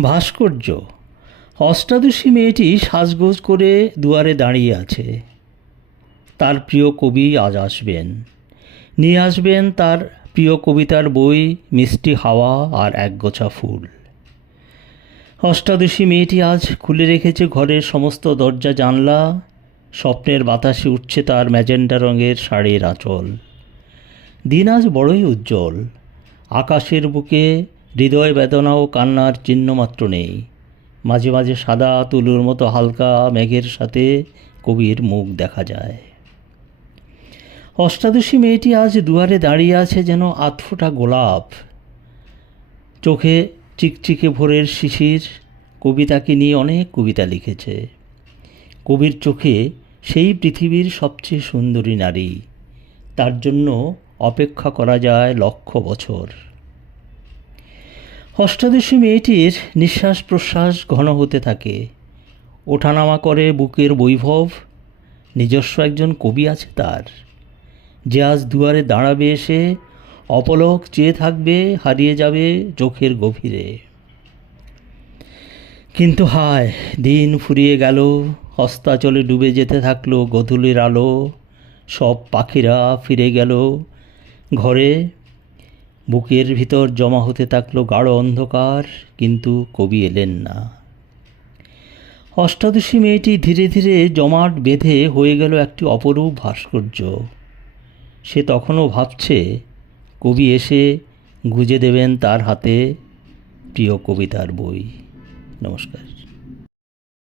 ভাস্কর্য। অষ্টাদশী মেয়েটি সাজগোজ করে দুয়ারে দাঁড়িয়ে আছে। তার প্রিয় কবি আজ আসবেন, নিয়ে আসবেন তার প্রিয় কবিতার বই, মিষ্টি হাওয়া আর একগোছা ফুল। অষ্টাদশী মেয়েটি আজ খুলে রেখেছে ঘরের সমস্ত দরজা জানলা। স্বপ্নের বাতাসে উঠছে তার ম্যাজেন্টা রঙের শাড়ির আঁচল। দিন আজ বড়ই উজ্জ্বল। আকাশের বুকে হৃদয় বেদনা ও কান্নার চিহ্নমাত্র নেই। মাঝে মাঝে সাদা তুলোর মতো হালকা মেঘের সাথে কবির মুখ দেখা যায়। অষ্টাদশী মেয়েটি আজ দুয়ারে দাঁড়িয়ে আছে যেন আধফোঁটা গোলাপ, চোখে চিকচিকে ভোরের শিশির। কবিতাকে নিয়ে অনেক কবিতা লিখেছে। কবির চোখে সেই পৃথিবীর সবচেয়ে সুন্দরী নারী, তার জন্য অপেক্ষা করা যায় লক্ষ বছর। অষ্টাদশী মেয়েটির নিঃশ্বাস প্রশ্বাস ঘন হতে থাকে, ওঠানামা করে বুকের বৈভব। নিজস্ব একজন কবি আছে তার, যে আজ দুয়ারে দাঁড়াবে এসে, অপলক চেয়ে থাকবে, হারিয়ে যাবে চোখের গভীরে। কিন্তু হায়, দিন ফুরিয়ে গেল, হস্তাচলে ডুবে যেতে থাকলো গোধূলির আলো। সব পাখিরা ফিরে গেল ঘরে, বুকের ভিতর জমা হতে থাকলো গাঢ় অন্ধকার, কিন্তু কবি এলেন না। অষ্টাদশী মেয়েটি ধীরে ধীরে জমাট বেঁধে হয়ে গেল একটি অপরূপ ভাস্কর্য। সে তখনও ভাবছে কবি এসে গুজে দেবেন তার হাতে প্রিয় কবিতার বই। নমস্কার।